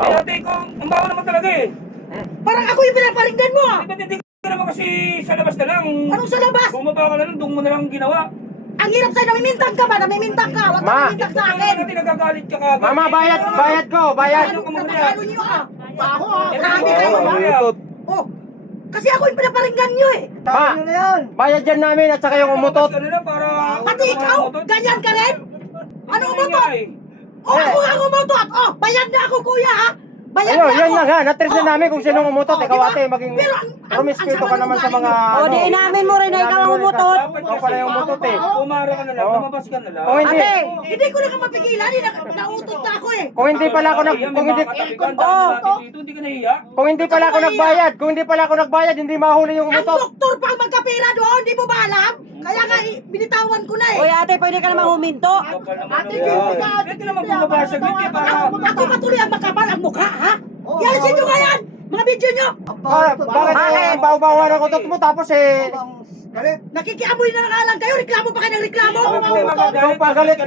Kaya ate, ang baho naman talaga eh. Parang ako yung pinaparinggan mo ah. Di ba't hindi ka naman kasi sa labas na lang? Anong sa labas? Bumaba ka na lang, doon mo na lang ginawa. Ang hirap sa'yo, namimintang ka ba? Namimintang ka. Huwag ka namimintang sa akin. Natin nagagalit ka kagad. Mama, bayad ko, bayad. Ano niyo ah? Baho ah. Eh, Grabe baho, kayo. baho. Oh. Kasi ako yung pinaparinggan niyo eh. Ma, bayad yan namin at saka yung umutot. Labas ka na lang para... Pati ikaw, ganyan ka rin? Ano Ano umutot? nga eh? Oh, ako nga umutot. Oh, bayad na ako kuya ha. Bayad Ayun, na yan ako. na nga. Natres na namin kung sinong umutot. Oh, Ikaw diba? ate, maging Pero promiscuito ka sama naman ng sa mga... ugali O, di inamin mo rin na ikaw ang umutot. Ikaw pala yung umutot eh. Pumara ka na lang, Oo. lumabas ka na lang. Kung hindi, Ate, Hindi ko na ka mapigilan. Nautot na ako eh. kung hindi pala ako Hindi ka nahiya. kung hindi pala ako nagbayad, kung hindi pala ako nagbayad, hindi mahuli yung Ang umutot. doktor pa ang magkapira doon. Di mo ba alam? Kaya nga binitawan ko na eh. Uy ate, pwede ka naman huminto. Ate, hindi naman bumaba sa glit eh. Para... Ako patuloy ang makapal ang mukha ha. Yalisin nyo nga yan. Mga video nyo. Bakit ang bawa-bawa ng utot mo tapos eh... Nakikiamoy na nga lang kayo. Reklamo pa kayo ng reklamo. Ikaw pagalit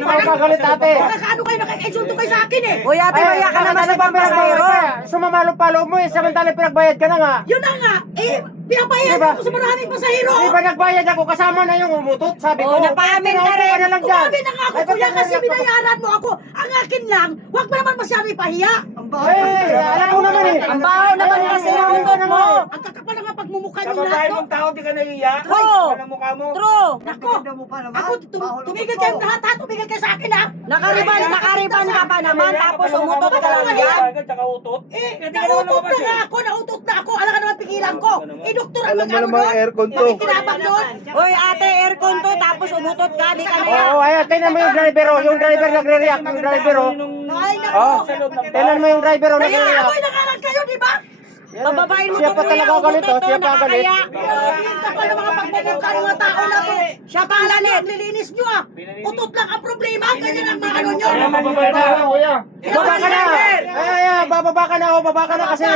ate. Nakakaano kayo, nakikaisulto kayo sa akin eh. Uy ate, maya ka naman sa pampasayro. Sumamalo-palo mo eh, samantalang pinagbayad ka na nga. Yun na nga. Eh, pinabayad Diba? ako sa maraming pasahero. Di ba nagbayad ako kasama na yung umutot? Sabi ko, Oo, napaamin ka rin. na lang dyan. Umamin na nga ako kuya kasi binayaran mo ako. Ang akin lang, huwag mo naman masyado ipahiya. Eh, alam mo naman eh. Ang baho naman kasi ng utot mo. Ang kakapal nga pagmumukha Sa nyo babae lahat. mong tao, di ka nahiya. True. Ano mukha mo? True. Nako, ako tumigil kayo lahat ha. Tumigil kayo sa akin ha. Nakariban ka pa naman tapos umutot ka lang yan. Tsaka utot. Eh, Hindi ka naman nautot lumabas na nga eh. ako, nautot na ako. Alam ka naman pigilan ko. Eh, doktor ang Alam mo mag-ano naman, doon. aircon to. Nakikinabang doon. Uy ate, aircon to tapos umutot ka. Di ka naya. Oo, ayan, tingnan mo yung driver oh. Yung driver nagre-react, yung driver oh. Ay, nako. Oh, tingnan mo yung driver oh, Kaya nagre-react. amoy na nga lang kayo, di ba? Bababain mo Siya to pa kuya, talaga galit oh, umutot siya to, pa galit. nakakaya. Yung kapal ng mga pagmumukha ng mga tao na to. Siya pa ang galit. Ang lilinis nyo ah. Utot lang ang problema. Ganyan ang mga ano nyo. Kaya mababay na ako, kuya. Baba ka na! Ay, bababa ka na ako, baba ka na kasi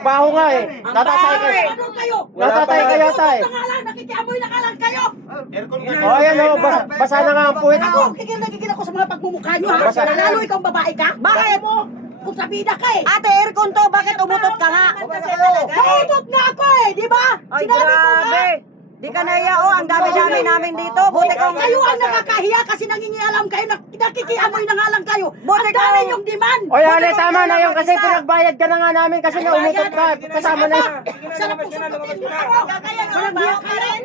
baho nga eh. Natatay baho kayo. eh. Ano kayo? Natatay kayo tay. Utot na nga lang. Nakikiamoy na nga lang kayo. Oh, ayan oh, basa na nga ang puwet. Ako, kikil ako sa mga pagmumukha nyo ha. Basta- Lalo ikaw babae ka. Bakit? Kung sa bida ka eh. Ate, aircon to, bakit umutot ka nga? Nautot nga ako eh, di ba? Ay, Sinabi ko nga. grabe. Di ka naya, oh, ang dami-dami namin dito. Buti kong... Kayo ang nakakahiya kasi nangingialam kayo. Nakikiamoy na nga lang kayo. Buti Ang dami kang- yung demand. Oy, Ale, tama na yung kasi pinagbayad ka na nga namin kasi naumutot ka. Kasama na. Sarap po sa putin. Walang hiya ka rin.